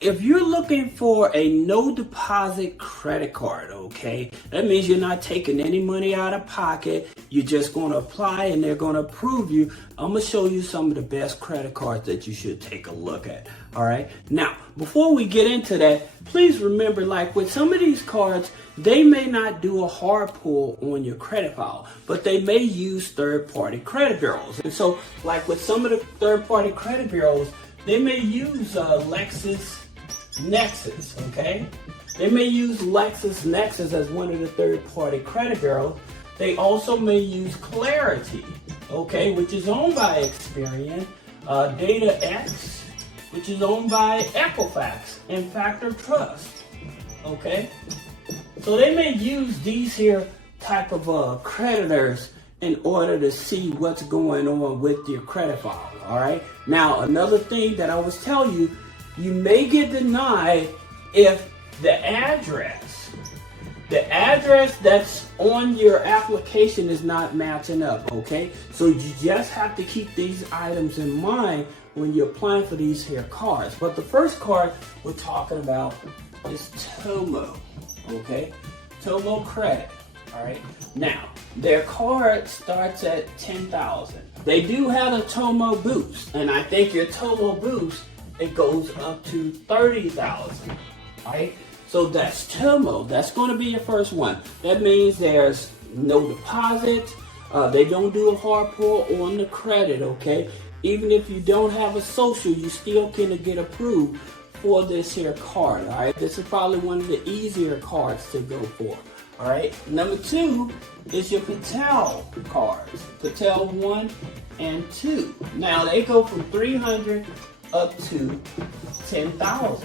If you're looking for a no deposit credit card, okay, that means you're not taking any money out of pocket. You're just going to apply and they're going to approve you. I'm going to show you some of the best credit cards that you should take a look at. All right. Now, before we get into that, please remember, like with some of these cards, they may not do a hard pull on your credit file, but they may use third-party credit bureaus. And so, like with some of the third-party credit bureaus, they may use LexisNexis, okay? They may use LexisNexis as one of the third-party credit bureaus. They also may use Clarity, okay, which is owned by Experian, DataX, which is owned by Equifax, and Factor Trust, okay? So they may use these here type of creditors in order to see what's going on with your credit file, all right? Now, another thing that I was telling you, you may get denied if the address that's on your application is not matching up, okay? So you just have to keep these items in mind when you're applying for these here cards. But the first card we're talking about is Tomo, okay? Tomo Credit, all right? Now, their card starts at $10,000. They do have a Tomo Boost, and I think your Tomo Boost, it goes up to $30,000, right? So that's Tomo. That's going to be your first one. That means there's no deposit. They don't do a hard pull on the credit, okay? Even if you don't have a social, you still can get approved for this here card, all right? This is probably one of the easier cards to go for, all right? Number two is your Petal cards, Petal 1 and 2. Now, they go from $300 up to $10,000,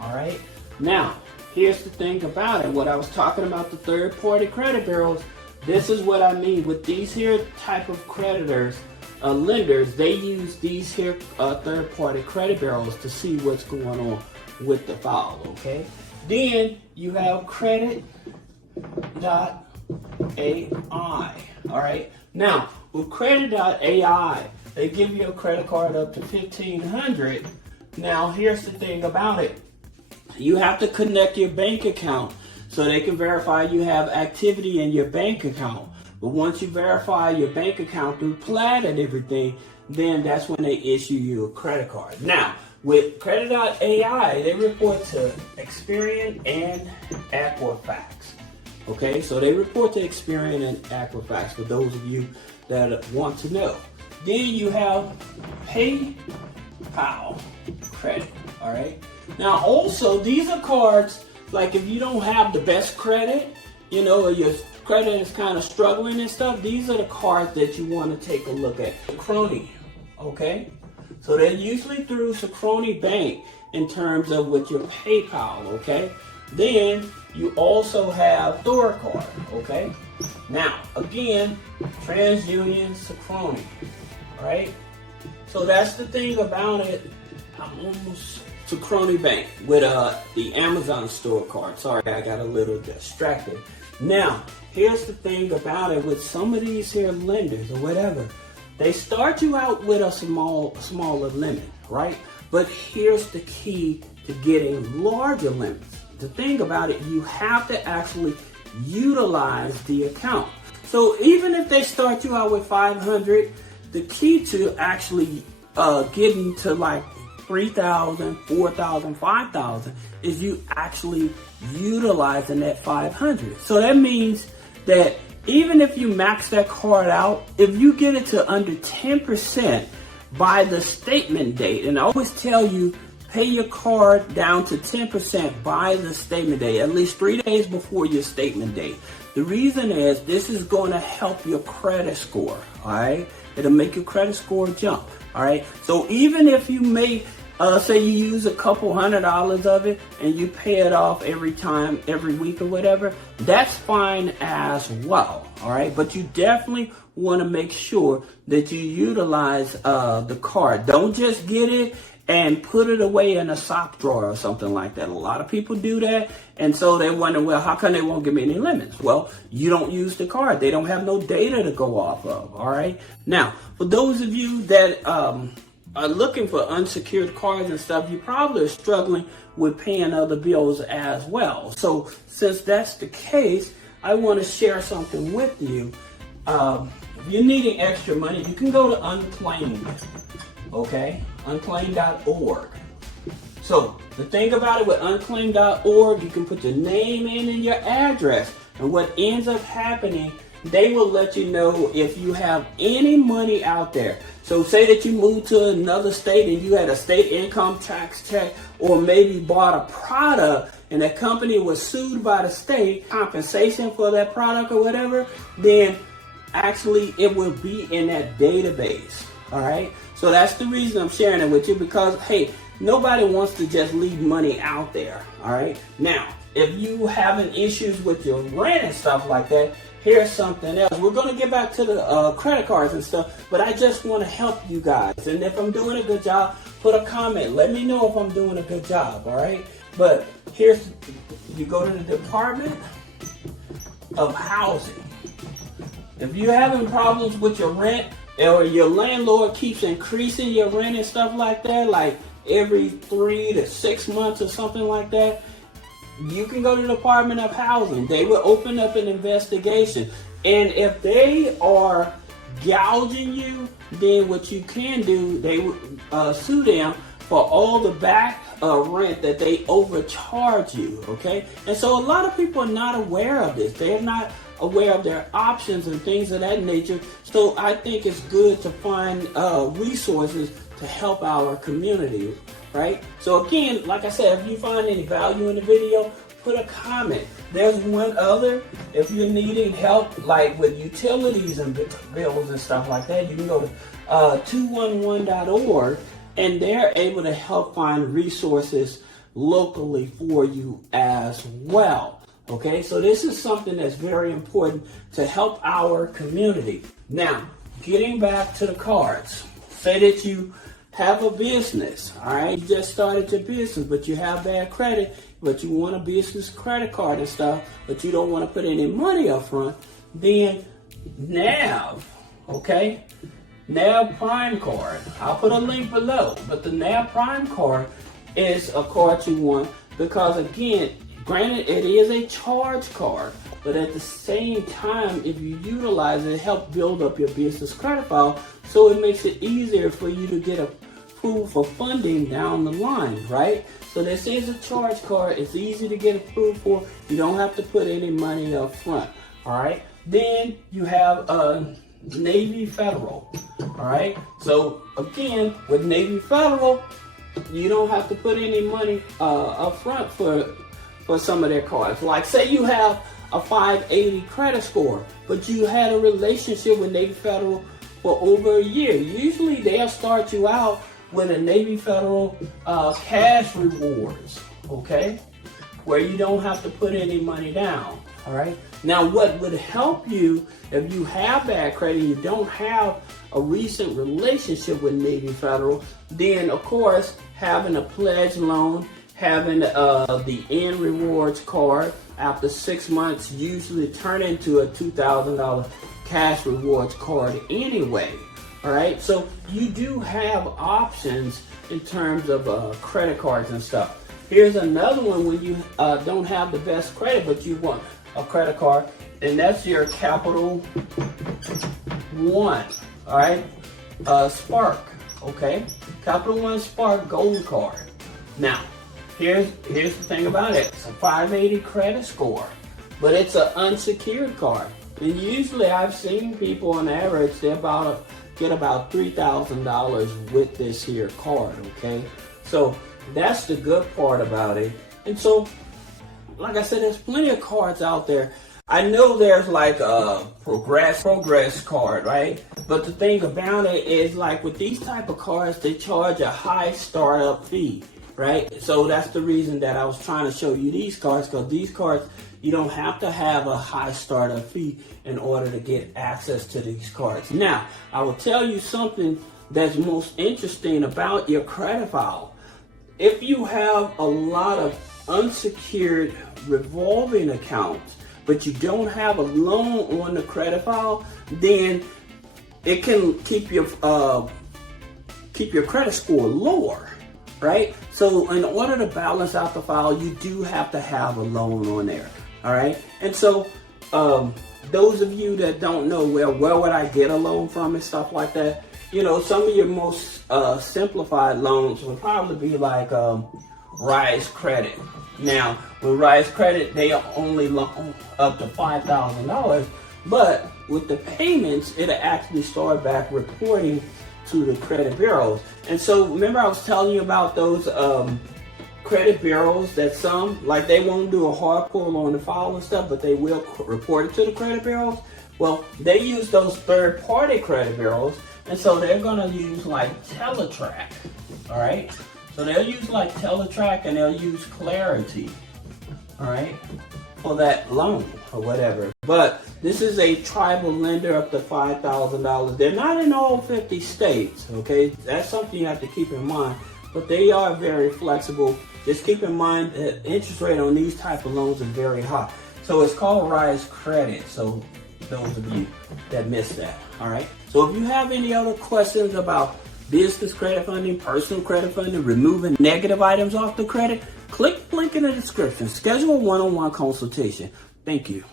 all right? Now, here's the thing about it. What I was talking about, the third-party credit bureaus, this is what I mean. With these here type of creditors, lenders, they use these here third-party credit bureaus to see what's going on with the file, okay? Then you have Credit.ai, all right? Now, with Credit.ai, they give you a credit card up to $1,500. Now, here's the thing about it. You have to connect your bank account so they can verify you have activity in your bank account. But once you verify your bank account through Plaid and everything, then that's when they issue you a credit card. Now, with Credit.ai, they report to Experian and Equifax. Okay, so they report to Experian and Equifax for those of you that want to know. Then you have Petal credit, all right? Now, also, these are cards, like if you don't have the best credit, you know, or your credit is kind of struggling and stuff, these are the cards that you want to take a look at. Synchrony, okay? So they're usually through Synchrony Bank in terms of with your PayPal, okay? Then you also have Store Card, okay? Now, again, TransUnion, Synchrony, right? So that's the thing about it. I'm almost Synchrony Bank with the Amazon Store Card. Sorry, I got a little distracted. Now, here's the thing about it with some of these here lenders or whatever. They start you out with a smaller limit, right? But here's the key to getting larger limits. The thing about it, you have to actually utilize the account. So even if they start you out with 500, the key to actually getting to like 3,000, 4,000, 5,000 is you actually utilizing that 500. So that means that even if you max that card out, if you get it to under 10% by the statement date, and I always tell you, pay your card down to 10% by the statement date, at least 3 days before your statement date. The reason is this is going to help your credit score, all right? It'll make your credit score jump, all right? So even if you may, say you use a couple $100 of it and you pay it off every time, every week or whatever, that's fine as well, all right? But you definitely want to make sure that you utilize the card. Don't just get it and put it away in a sock drawer or something like that. A lot of people do that, and so they wonder, well, how come they won't give me any limits? Well, you don't use the card. They don't have no data to go off of, all right? Now, for those of you that are looking for unsecured cards and stuff, you probably are struggling with paying other bills as well. So since that's the case, I want to share something with you. If you're needing extra money, you can go to Unclaimed, okay? Unclaimed.org. So the thing about it with Unclaimed.org, you can put your name in and your address. And what ends up happening, they will let you know if you have any money out there. So say that you moved to another state and you had a state income tax check, or maybe bought a product and that company was sued by the state, compensation for that product or whatever, then actually it will be in that database. All right. So that's the reason I'm sharing it with you, because hey, nobody wants to just leave money out there. All right. Now, if you having issues with your rent and stuff like that, here's something else. We're going to get back to the credit cards and stuff, but I just want to help you guys. And if I'm doing a good job, put a comment. Let me know if I'm doing a good job, all right? But here's, you go to the Department of Housing. If you're having problems with your rent, or your landlord keeps increasing your rent and stuff like that, like every 3 to 6 months or something like that, you can go to the Department of Housing. They will open up an investigation. And if they are gouging you, then what you can do, they will sue them for all the back rent that they overcharge you, okay? And so a lot of people are not aware of this. They're not aware of their options and things of that nature. So I think it's good to find resources to help our community, right? So again, like I said, if you find any value in the video, put a comment. There's one other, if you're needing help like with utilities and bills and stuff like that, you can go to 211.org, and they're able to help find resources locally for you as well. Okay, so this is something that's very important to help our community. Now, getting back to the cards, say that you have a business, all right? You just started your business, but you have bad credit, but you want a business credit card and stuff, but you don't want to put any money up front, then NAV, okay? NAV Prime card. I'll put a link below, but the NAV Prime card is a card you want because, again, granted, it is a charge card, but at the same time, if you utilize it, it helps build up your business credit file, so it makes it easier for you to get approved for funding down the line, right? So this is a charge card. It's easy to get approved for. You don't have to put any money up front, all right? Then you have Navy Federal, all right? So again, with Navy Federal, you don't have to put any money up front for some of their cards. Like say you have a 580 credit score, but you had a relationship with Navy Federal for over a year. Usually they'll start you out with a Navy Federal cash rewards, okay? Where you don't have to put any money down, all right? Now what would help you if you have bad credit, you don't have a recent relationship with Navy Federal, then of course having a pledge loan, having the N rewards card after 6 months usually turn into a $2,000 cash rewards card anyway. All right, so you do have options in terms of credit cards and stuff. Here's another one when you don't have the best credit, but you want a credit card, and that's your Capital One. All right, Spark. Okay, Capital One Spark Gold Card. Now, here's the thing about it. It's a 580 credit score, but it's an unsecured card. And usually I've seen people on average, they get about $3,000 with this here card, okay? So that's the good part about it. And so, like I said, there's plenty of cards out there. I know there's like a progress card, right? But the thing about it is, like with these type of cards, they charge a high startup fee, right? So that's the reason that I was trying to show you these cards, because these cards, you don't have to have a high startup fee in order to get access to these cards. Now, I will tell you something that's most interesting about your credit file. If you have a lot of unsecured revolving accounts, but you don't have a loan on the credit file, then it can keep your keep your credit score lower, right? So in order to balance out the file, you do have to have a loan on there, all right? And so those of you that don't know, where would I get a loan from and stuff like that, you know, some of your most simplified loans would probably be like Rise Credit. Now, with Rise Credit, they only loan up to $5,000, but with the payments, it'll actually start back reporting to the credit bureaus. And so remember I was telling you about those credit bureaus that some, like they won't do a hard pull on the file and stuff, but they will report it to the credit bureaus. Well, they use those third-party credit bureaus, and so they're gonna use like Teletrack, all right? So they'll use like Teletrack and they'll use Clarity, all right, for that loan or whatever. But this is a tribal lender up to $5,000. They're not in all 50 states, okay? That's something you have to keep in mind, but they are very flexible. Just keep in mind that interest rate on these type of loans is very high. So it's called Rise Credit, so those of you that missed that, all right? So if you have any other questions about business credit funding, personal credit funding, removing negative items off the credit, click the link in the description. Schedule a one-on-one consultation. Thank you.